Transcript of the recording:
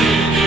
see.